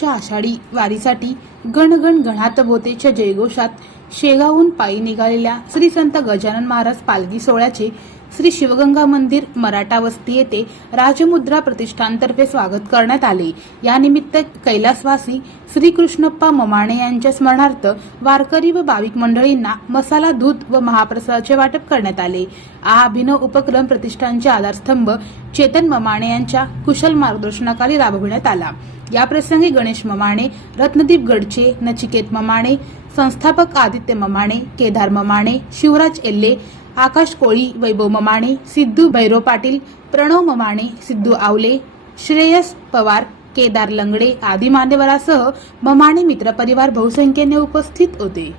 पंढरपूरच्या आषाढी वारीसाठी गणगण गणात बोतेच्या जयघोषात शेगावहून पायी निघालेल्या श्री संत गजानन महाराज पालखी सोहळ्याचे श्री शिवगंगा मंदिर मराठा वस्ती येथे राजमुद्रा प्रतिष्ठानतर्फे स्वागत करण्यात आले। यानिमित्त कैलासवासी श्री कृष्णप्पा ममाणे यांच्या स्मरणार्थ वारकरी व भाविक मंडळींना मसाला दूध व महाप्रसादाचे वाटप करण्यात आले। हा अभिनव उपक्रम प्रतिष्ठानचे आधारस्तंभ चेतन ममाणे यांच्या कुशल मार्गदर्शनाखाली राबविण्यात आला। या प्रसंगी गणेश ममाणे, रत्नदीप गडचे, नचिकेत ममाणे, संस्थापक आदित्य ममाणे, केदार ममाणे, शिवराज एल्ले, आकाश कोळी, वैभव ममाणे, सिद्धू भैरव पाटील, प्रणव ममाणे, सिद्धू आवले, श्रेयस पवार, केदार लंगडे आदी मान्यवरांसह ममाणे मित्र परिवार बहुसंख्येने उपस्थित होते।